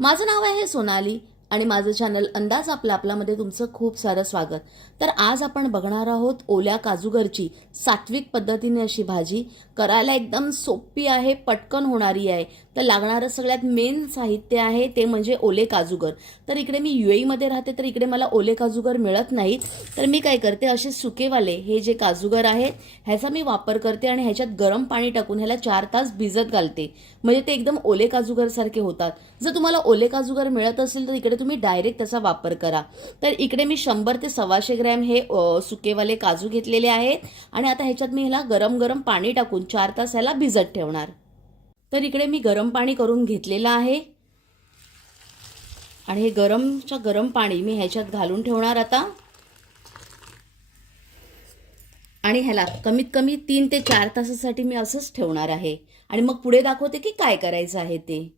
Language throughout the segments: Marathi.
माझं नाव आहे सोनाली आणि माझं चॅनल अंदाज आपला आपलामध्ये तुमचं खूप सारं स्वागत. तर आज आपण बघणार आहोत ओल्या काजूगरची सात्विक पद्धतीने अशी भाजी. करायला एकदम सोपी आहे पटकन होणारी आहे. तर लागणारं सगळ्यात मेन साहित्य आहे ते म्हणजे ओले काजूगर. तर इकडे मी यू एईमध्ये राहते तर इकडे मला ओले काजूगर मिळत नाहीत. तर मी काय करते असे सुकेवाले हे जे काजूगर आहेत ह्याचा मी वापर करते आणि ह्याच्यात गरम पाणी टाकून ह्याला चार तास भिजत घालते. म्हणजे ते एकदम ओले काजूगरसारखे होतात. जर तुम्हाला ओले काजूगर मिळत असेल तर इकडे तुम्ही डायरेक्ट त्याचा वापर करा. तर इकडे मी शंभर ते सव्वाशे ग्रॅम हे सुकेवाले काजू घेतलेले आहेत. आणि आता ह्याच्यात मी ह्याला गरम गरम पाणी टाकून चार तास ह्याला भिजत ठेवणार. तर इकडे मी गरम पाणी करून घेतलेलं आहे. आणि हे गरमच्या गरम पाणी मी ह्याच्यात घालून ठेवणार आता. आणि ह्याला कमीत कमी तीन ते चार तासासाठी मी असंच ठेवणार आहे. आणि मग पुढे दाखवते की काय करायचं आहे ते.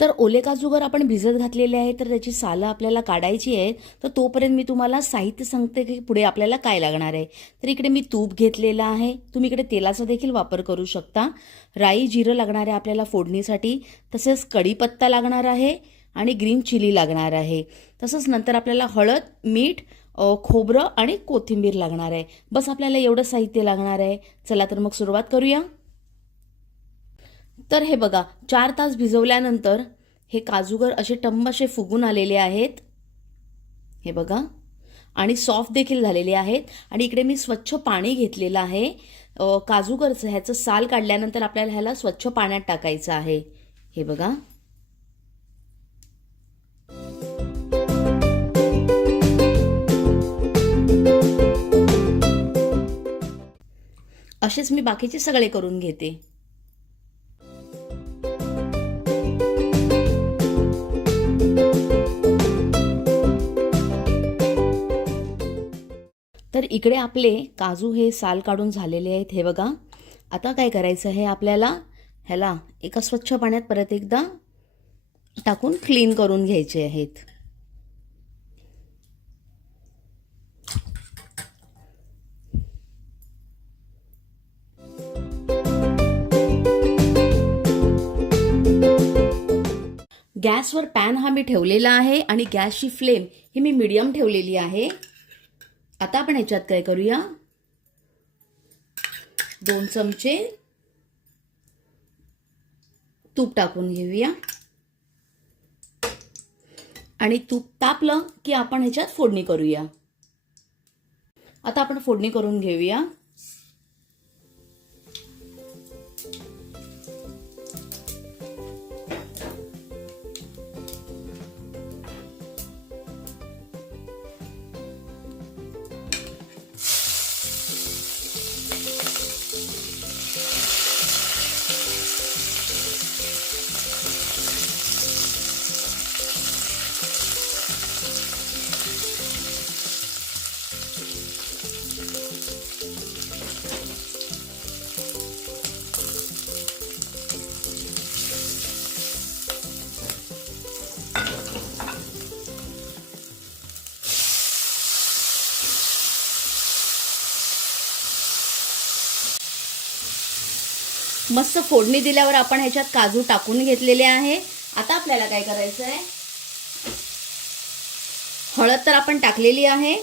तर ओले काजू जर आपण भिजत घातलेले आहे तर त्याची सालं आपल्याला काढायची आहेत तर तोपर्यंत मी तुम्हाला साहित्य सांगते की पुढे आपल्याला काय लागणार आहे. तर इकडे मी तूप घेतलेलं आहे. तुम्ही इकडे तेलाचा देखील वापर करू शकता. राई जिरं लागणार आहे आपल्याला फोडणीसाठी तसेच कढीपत्ता लागणार आहे आणि ग्रीन चिली लागणार आहे. तसंच नंतर आपल्याला हळद मीठ खोबरं आणि कोथिंबीर लागणार आहे. बस आपल्याला एवढं साहित्य लागणार आहे. चला तर मग सुरुवात करूया. तर हे बघा चार तास भिजवल्यानंतर हे काजूगर असे टंब असे फुगून आलेले आहेत. हे बघा. आणि सॉफ्ट देखील झालेले आहेत. आणि इकडे मी स्वच्छ पाणी घेतलेलं आहे. काजूगरचं ह्याचं साल काढल्यानंतर आपल्याला ह्याला स्वच्छ पाण्यात टाकायचं आहे. हे बघा. असेच मी बाकीचे सगळे करून घेते. तर इकडे आपले काजू हे साल काढून झालेले आहेत हे बघा. आता काय करायचं आहे आपल्याला? ह्याला एका स्वच्छ पाण्यात परत एकदा टाकून क्लीन करून घ्यायचे आहेत. गॅसवर पॅन हा मी ठेवलेला आहे आणि गॅसची फ्लेम ही मी मीडियम ठेवलेली आहे. आता आपण ह्याच्यात काय करूया? दोन चमचे तूप टाकून घेऊया. आणि तूप तापलं की आपण ह्याच्यात फोडणी करूया. आता आपण फोडणी करून घेऊया. मस्त फोडणी दिल्यावर आपण ह्याच्यात काजू टाकून घेतलेले आहे. आता आपल्याला काय करायचं आहे हळद तर आपण टाकलेली आहे.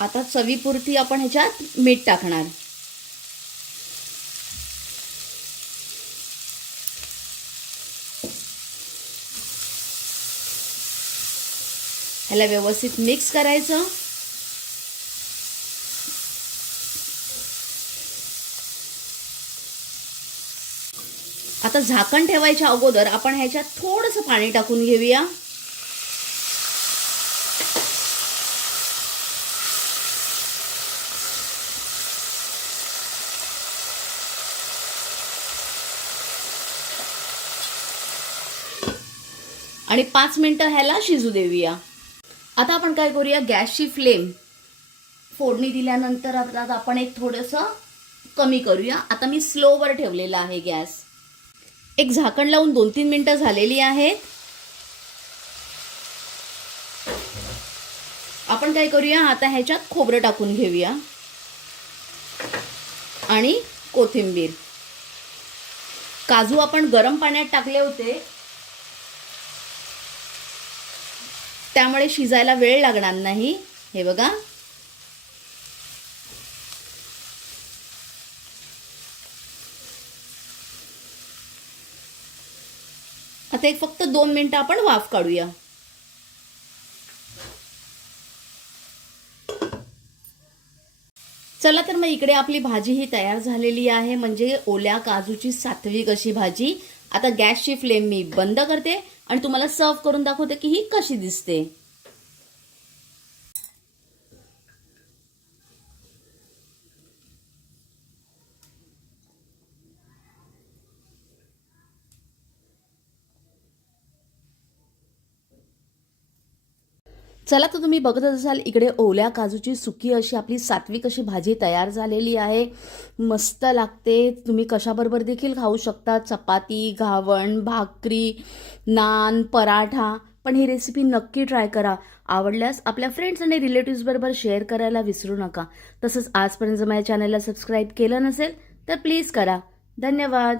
आता चवीपुरती आपण ह्याच्यात मीठ टाकणार. ह्याला व्यवस्थित मिक्स करायचं. आता झाकण ठेवायच्या अगोदर आपण ह्याच्यात थोडंसं पाणी टाकून घेऊया. आणि पाच मिनिटं ह्याला शिजू देऊया. आता आपण काय करूया गॅसची फ्लेम फोडणी दिल्यानंतर आता आपण एक थोडंसं कमी करूया. आता मी स्लोवर ठेवलेला आहे गॅस. एक झाकण लावून दोन तीन मिनटं झालेली आहेत आपण काय करूया आता ह्याच्यात खोबरं टाकून घेऊया. आणि कोथिंबीर. काजू आपण गरम पाण्यात टाकले होते. त्यामुळे शिजायला वेळ लागणार नाही. हे बघा. आता एक फक्त दोन मिनिटं आपण वाफ काढूया. चला तर मग इकडे आपली भाजी ही तयार झालेली आहे. म्हणजे ओल्या काजूची सात्विक अशी भाजी. आता गॅसची फ्लेम मी बंद करते आणि तुम्हाला सर्व करून दाखवते की ही कशी दिसते. चला तर तुम्ही बघतच असाल इकडे ओल्या काजूची सुकी अशी आपली सात्विक अशी भाजी तयार झालेली आहे. मस्त लागते. तुम्ही कशाबरोबर देखील खाऊ शकता? चपाती घावण भाकरी नान पराठा. पण ही रेसिपी नक्की ट्राय करा. आवडल्यास आपल्या फ्रेंड्स आणि रिलेटिव्सबरोबर शेअर करायला विसरू नका. तसंच आजपर्यंत जर माझ्या चॅनलला सबस्क्राईब केलं नसेल तर प्लीज करा. धन्यवाद.